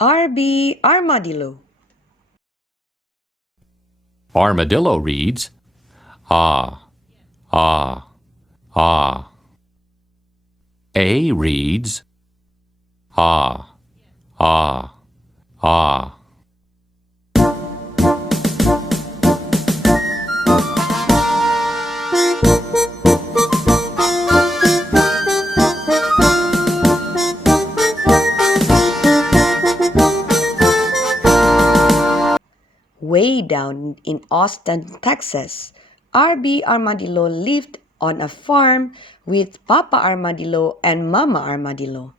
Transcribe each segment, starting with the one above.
Arby Armadillo. Armadillo reads, ah, ah, ah. A reads, ah, ah, ah. Way down in Austin, Texas, Arby Armadillo lived on a farm with Papa Armadillo and Mama Armadillo.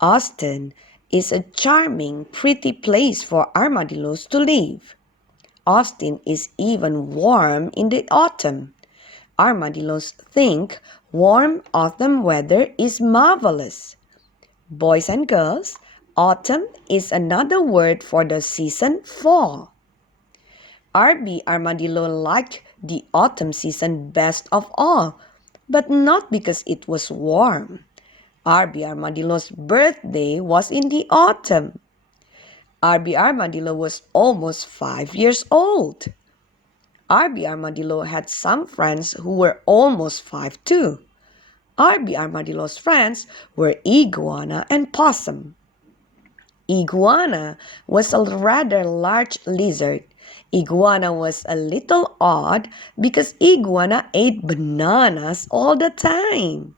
Austin is a charming, pretty place for armadillos to live. Austin is even warm in the autumn. Armadillos think warm autumn weather is marvelous. Boys and girls, autumn is another word for the season fall. Arby Armadillo liked the autumn season best of all, but not because it was warm. Arby Armadillo's birthday was in the autumn. Arby Armadillo was almost 5 years old. Arby Armadillo had some friends who were almost 5 too. Arby Armadillo's friends were Iguana and Possum. Iguana was a rather large lizard. Iguana was a little odd because Iguana ate bananas all the time.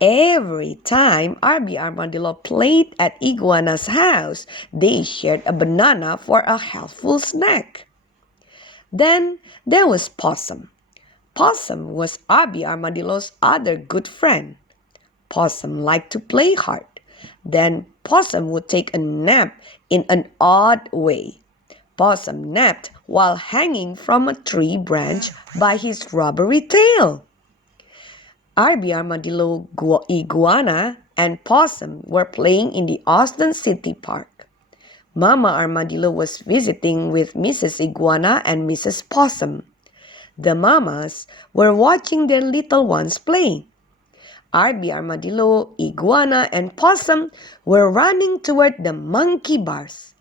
Every time Arby Armadillo played at Iguana's house, they shared a banana for a healthful snack. Then there was Possum. Possum was Arby Armadillo's other good friend. Possum liked to play hard. Then Possum would take a nap in an odd way. Possum napped while hanging from a tree branch by his rubbery tail. Arby Armadillo, Iguana, and Possum were playing in the Austin City Park. Mama Armadillo was visiting with Mrs. Iguana and Mrs. Possum. The mamas were watching their little ones play. Arby Armadillo, Iguana, and Possum were running toward the monkey bars.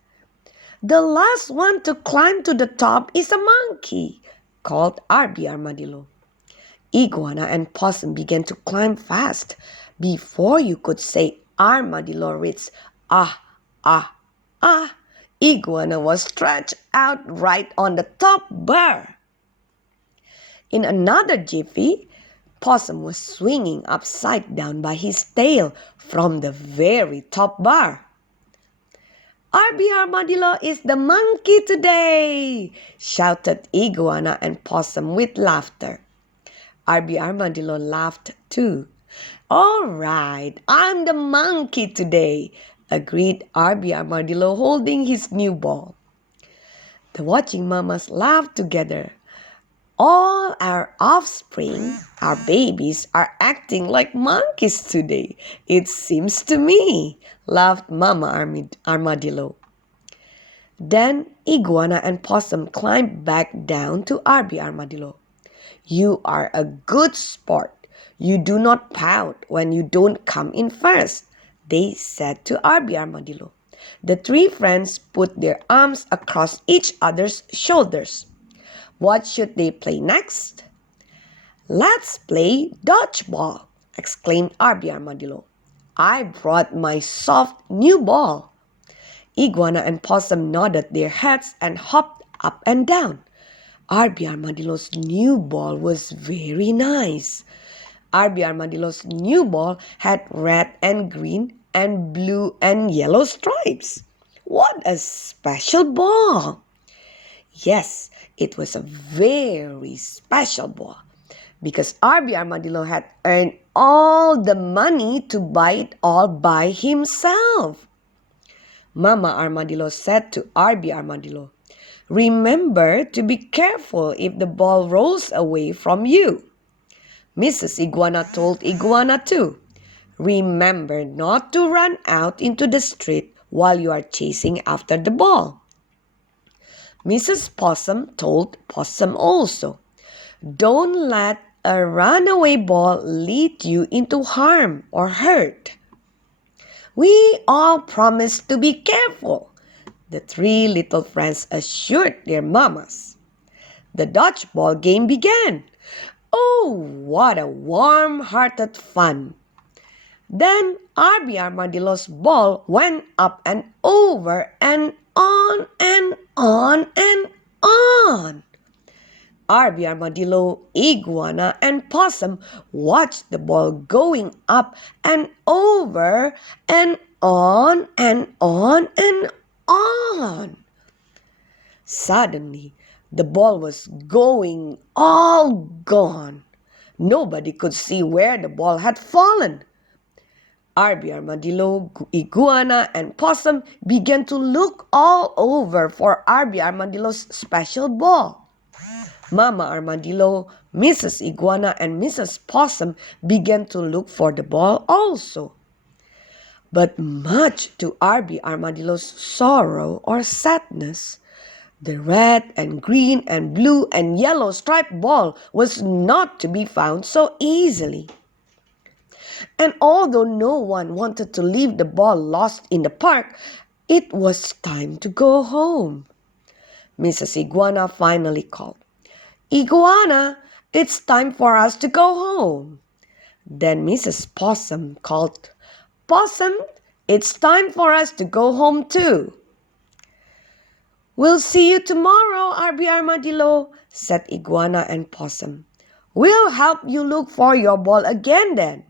"The last one to climb to the top is a monkey," called Arby Armadillo. Iguana and Possum began to climb fast. Before you could say Armadillo reached ah, ah, ah, Iguana was stretched out right on the top bar. In another jiffy, Possum was swinging upside down by his tail from the very top bar. "Arby Armadillo is the monkey today!" shouted Iguana and Possum with laughter. Arby Armadillo laughed too. "All right, I'm the monkey today," agreed Arby Armadillo, holding his new ball. The watching mamas laughed together. "All our offspring, our babies, are acting like monkeys today, it seems to me," laughed Mama Armadillo. Then Iguana and Possum climbed back down to Arby Armadillo. "You are a good sport. You do not pout when you don't come in first," they said to Arby Armadillo. The three friends put their arms across each other's shoulders. What should they play next? "Let's play dodgeball," exclaimed Arby Armadillo. "I brought my soft new ball." Iguana and Possum nodded their heads and hopped up and down. Arby Armadillo's new ball was very nice. Arby Armadillo's new ball had red and green and blue and yellow stripes. What a special ball! Yes, it was a very special ball because Arby Armadillo had earned all the money to buy it all by himself. Mama Armadillo said to Arby Armadillo, "Remember to be careful if the ball rolls away from you." Mrs. Iguana told Iguana too, "Remember not to run out into the street while you are chasing after the ball." Mrs. Possum told Possum also, "Don't let a runaway ball lead you into harm or hurt." We all promised to be careful, the three little friends assured their mamas. The dodgeball game began. Oh, what a warm-hearted fun! Then Arby Armadillo's ball went up and over and on and on and on. Arby Armadillo, Iguana, and Possum watched the ball going up and over and on and on and on. Suddenly, the ball was going all gone. Nobody could see where the ball had fallen. Arby Armadillo, Iguana, and Possum began to look all over for Arby Armadillo's special ball. Mama Armadillo, Mrs. Iguana, and Mrs. Possum began to look for the ball also. But much to Arby Armadillo's sorrow or sadness, the red and green and blue and yellow striped ball was not to be found so easily. And although no one wanted to leave the ball lost in the park, it was time to go home. Mrs. Iguana finally called, "Iguana, it's time for us to go home." Then Mrs. Possum called, "Possum, it's time for us to go home too." "We'll see you tomorrow, Arby Armadillo," said Iguana and Possum. "We'll help you look for your ball again then."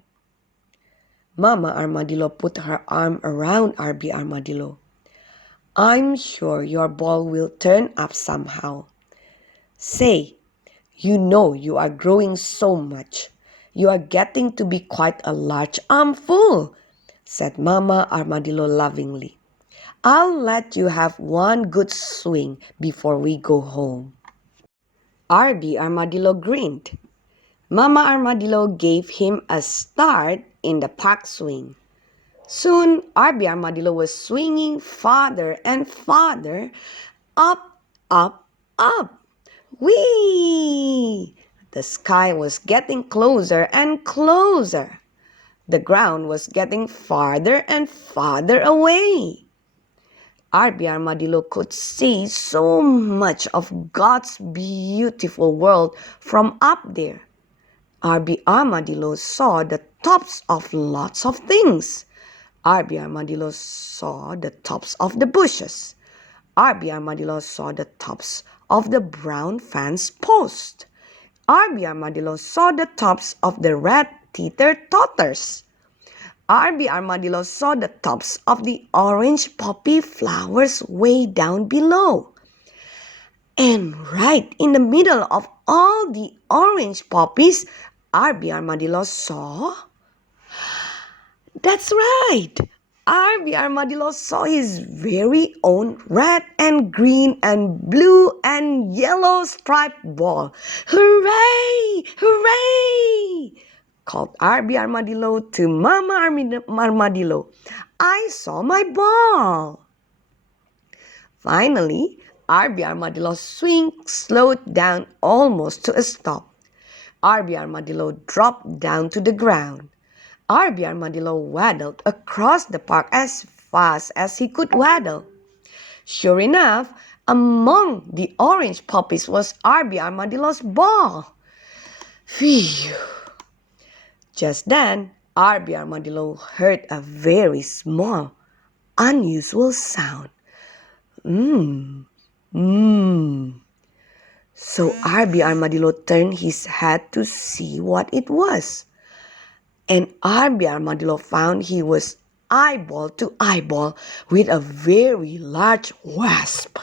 Mama Armadillo put her arm around Arby Armadillo. "I'm sure your ball will turn up somehow. Say, you know you are growing so much. You are getting to be quite a large armful," said Mama Armadillo lovingly. "I'll let you have one good swing before we go home." Arby Armadillo grinned. Mama Armadillo gave him a start in the park swing. Soon, Arby Armadillo was swinging farther and farther, up, up, up. Whee! The sky was getting closer and closer. The ground was getting farther and farther away. Arby Armadillo could see so much of God's beautiful world from up there. Arby Armadillo saw the tops of lots of things. Arby Armadillo saw the tops of the bushes. Arby Armadillo saw the tops of the brown fence post. Arby Armadillo saw the tops of the red teeter-totters. Arby Armadillo saw the tops of the orange poppy flowers way down below. And right in the middle of all the orange poppies, Arby Armadillo saw... That's right! Arby Armadillo saw his very own red and green and blue and yellow striped ball. "Hooray! Hooray!" called Arby Armadillo to Mama Armadillo. "I saw my ball." Finally, Arby Armadillo's swing slowed down almost to a stop. Arby Armadillo dropped down to the ground. Arby Armadillo waddled across the park as fast as he could waddle. Sure enough, among the orange poppies was Arby Armadillo's ball. Phew! Just then, Arby Armadillo heard a very small, unusual sound. Mmm, mmm. So Arby Armadillo turned his head to see what it was. And Arby Armadillo found he was eyeball to eyeball with a very large wasp.